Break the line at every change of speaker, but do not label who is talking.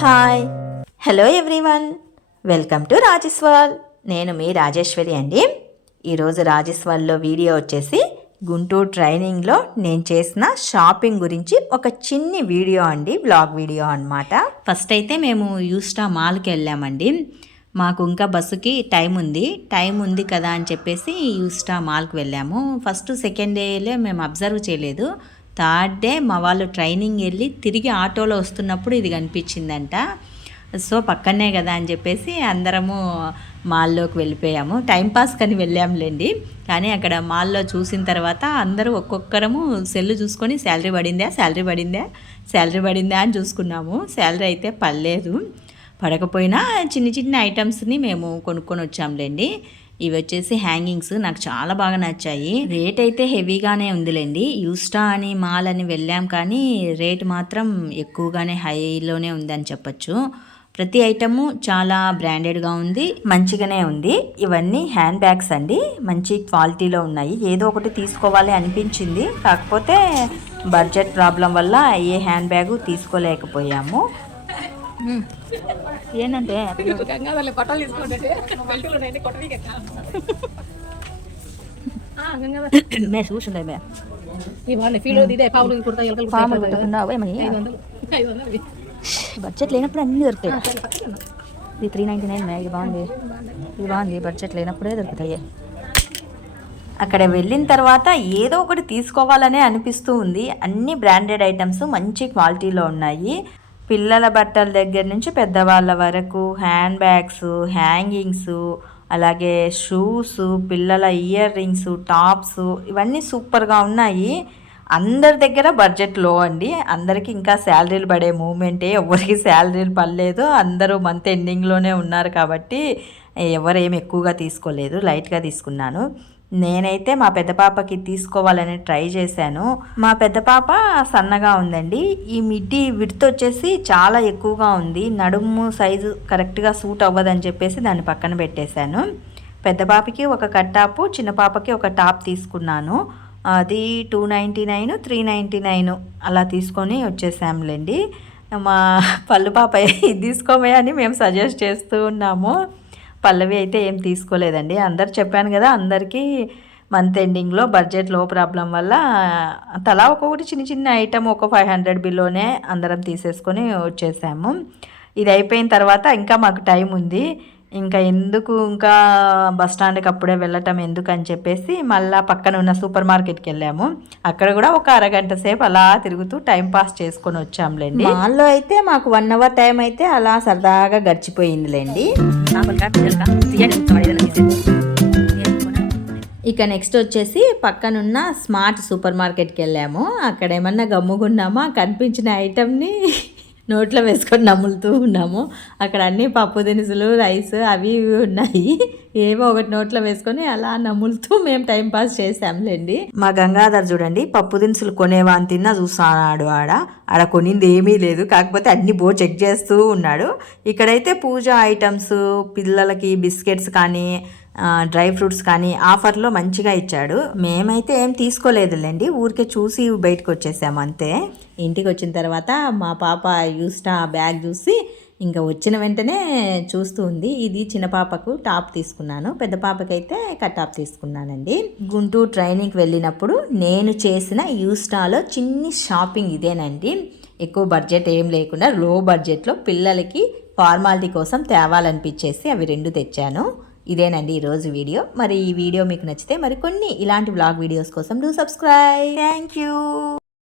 Hi. Hello everyone. Welcome to Rajeshwar. నేను మీ రాజేశ్వరి అండి. ఈరోజు రాజేశ్వర్లో వీడియో వచ్చేసి గుంటూరు ట్రైనింగ్లో నేను చేసిన షాపింగ్ గురించి ఒక చిన్ని వీడియో అండి బ్లాగ్ వీడియో అన్నమాట. ఫస్ట్ అయితే మేము యూస్టా మాల్కి వెళ్ళామండి. మాకు ఇంకా బస్సుకి టైం ఉంది. టైం ఉంది కదా అని చెప్పేసి యూస్టా మాల్కి వెళ్ళాము. ఫస్ట్ సెకండ్ డేలే మేము అబ్జర్వ్ చేయలేదు. థర్డ్ డే మా వాళ్ళు ట్రైనింగ్ వెళ్ళి తిరిగి ఆటోలో వస్తున్నప్పుడు ఇది కనిపించిందంట. సో పక్కనే కదా అని చెప్పేసి అందరము మాల్లోకి వెళ్ళిపోయాము. టైంపాస్ కని వెళ్ళాంలేండి. కానీ అక్కడ మాల్లో చూసిన తర్వాత అందరూ ఒక్కొక్కరము సెల్ చూసుకొని శాలరీ పడిందా శాలరీ పడిందా శాలరీ పడిందా అని చూసుకున్నాము. శాలరీ అయితే పడలేదు. పడకపోయినా చిన్న చిన్న ఐటమ్స్ని మేము కొనుక్కొని వచ్చాంలేండి. ఇవి వచ్చేసి హ్యాంగింగ్స్. నాకు చాలా బాగా నచ్చాయి. రేట్ అయితే హెవీగానే ఉందిలేండి. యూస్టా అని మాల్ అని వెళ్ళాం కానీ రేట్ మాత్రం ఎక్కువగానే హైలోనే ఉందని చెప్పొచ్చు. ప్రతి ఐటము చాలా బ్రాండెడ్గా ఉంది మంచిగానే ఉంది. ఇవన్నీ హ్యాండ్ బ్యాగ్స్ అండి. మంచి క్వాలిటీలో ఉన్నాయి. ఏదో ఒకటి తీసుకోవాలి అనిపించింది. కాకపోతే బడ్జెట్ ప్రాబ్లం వల్ల ఏ హ్యాండ్ బ్యాగు తీసుకోలేకపోయాము. ఏంటంటే? మే చూసిండే మే. పాములు ఏమని. బడ్జెట్ లేనప్పుడు అన్నీ దొరుకుతాయి. ఇది త్రీ నైంటీ నైన్ ఇది బాగుంది. ఇది బాగుంది బడ్జెట్ లేనప్పుడే దొరుకుతాయి. అక్కడ వెళ్ళిన తర్వాత ఏదో ఒకటి తీసుకోవాలనే అనిపిస్తూ ఉంది. అన్ని బ్రాండెడ్ ఐటమ్స్ మంచి క్వాలిటీలో ఉన్నాయి. పిల్లల బట్టల దగ్గర నుంచి పెద్దవాళ్ళ వరకు హ్యాండ్ బ్యాగ్స్ హ్యాంగింగ్స్ అలాగే షూస్ పిల్లల ఇయర్ రింగ్స్ టాప్స్ ఇవన్నీ సూపర్గా ఉన్నాయి. అందరి దగ్గర బడ్జెట్లో అండి. అందరికీ ఇంకా శాలరీలు పడే మూమెంటే. ఎవరికి శాలరీలు పడలేదు. అందరూ మంత్ ఎండింగ్లోనే ఉన్నారు కాబట్టి ఎవరేం ఎక్కువగా తీసుకోలేదు. లైట్గా తీసుకున్నాను. నేనైతే మా పెద్ద పాపకి తీసుకోవాలని ట్రై చేశాను. మా పెద్ద పాప సన్నగా ఉందండి. ఈ మిడ్డీ విడ్త్ వచ్చేసి చాలా ఎక్కువగా ఉంది. నడుము సైజు కరెక్ట్గా సూట్ అవ్వదని చెప్పేసి దాన్ని పక్కన పెట్టేశాను. పెద్ద పాపకి ఒక కట్టాపు చిన్న పాపకి ఒక టాప్ తీసుకున్నాను. అది two ninety nine three ninety nine అలా తీసుకొని వచ్చేసాంలేండి. మా పళ్ళు పాప ఇది తీసుకోమే అని మేము సజెస్ట్ చేస్తూ ఉన్నాము. పల్లవి అయితే ఏం తీసుకోలేదండి. అందరు చెప్పాను కదా అందరికీ మంత్ ఎండింగ్లో బడ్జెట్లో ప్రాబ్లం వల్ల తలా ఒక్కొక్కటి చిన్న చిన్న ఐటమ్ ఒక ఫైవ్ హండ్రెడ్ బిలోనే అందరం తీసేసుకొని వచ్చేసాము. ఇది అయిపోయిన తర్వాత ఇంకా మాకు టైం ఉంది. ఇంకా ఎందుకు ఇంకా బస్ స్టాండ్కి అప్పుడే వెళ్ళటం ఎందుకు అని చెప్పేసి మళ్ళా పక్కన ఉన్న సూపర్ మార్కెట్కి వెళ్ళాము. అక్కడ కూడా ఒక అరగంట సేపు అలా తిరుగుతూ టైం పాస్ చేసుకొని వచ్చాంలేండి. మాల్లో అయితే మాకు వన్ అవర్ టైం అయితే అలా సరదాగా గడిచిపోయిందిలేండి. ఇక నెక్స్ట్ వచ్చేసి పక్కనున్న స్మార్ట్ సూపర్ మార్కెట్కి వెళ్ళాము. అక్కడ ఏమన్నా గమ్ముకున్నామా కనిపించిన ఐటమ్ని నోట్లో వేసుకొని నములుతూ ఉన్నాము. అక్కడ అన్ని పప్పు దినుసులు రైస్ అవి ఇవి ఉన్నాయి. ఏవో ఒకటి నోట్లో వేసుకొని అలా నములుతూ మేము టైం పాస్ చేసాంలేండి మా గంగాధర్ చూడండి పప్పు దినుసులు కొనేవాని తిన్నా చూస్తున్నాడు ఆడ. ఆడ కొనింది ఏమీ లేదు కాకపోతే అన్ని బో చెక్ చేస్తూ ఉన్నాడు. ఇక్కడైతే పూజ ఐటమ్స్ పిల్లలకి బిస్కెట్స్ కానీ డ్రై ఫ్రూట్స్ కానీ ఆఫర్లో మంచిగా ఇచ్చాడు. మేమైతే ఏం తీసుకోలేదులేండి. ఊరికే చూసి బయటకు వచ్చేసాము అంతే. ఇంటికి వచ్చిన తర్వాత మా పాప యూస్టా బ్యాగ్ చూసి ఇంకా వచ్చిన వెంటనే చూస్తూ ఉంది. ఇది చిన్న పాపకు టాప్ తీసుకున్నాను. పెద్ద పాపకైతే కటాప్ తీసుకున్నానండి. గుంటూరు ట్రైనింగ్కి వెళ్ళినప్పుడు నేను చేసిన యూస్టాలో చిన్ని షాపింగ్ ఇదేనండి. ఎక్కువ బడ్జెట్ ఏం లేకుండా లో బడ్జెట్లో పిల్లలకి ఫార్మాలిటీ కోసం తేవాలనిపించేసి అవి రెండు తెచ్చాను. ఇదేనండి ఈరోజు వీడియో. మరి ఈ వీడియో మీకు నచ్చితే మరి కొన్ని ఇలాంటి బ్లాగ్ వీడియోస్ కోసం డూ సబ్స్క్రైబ్ థ్యాంక్ యూ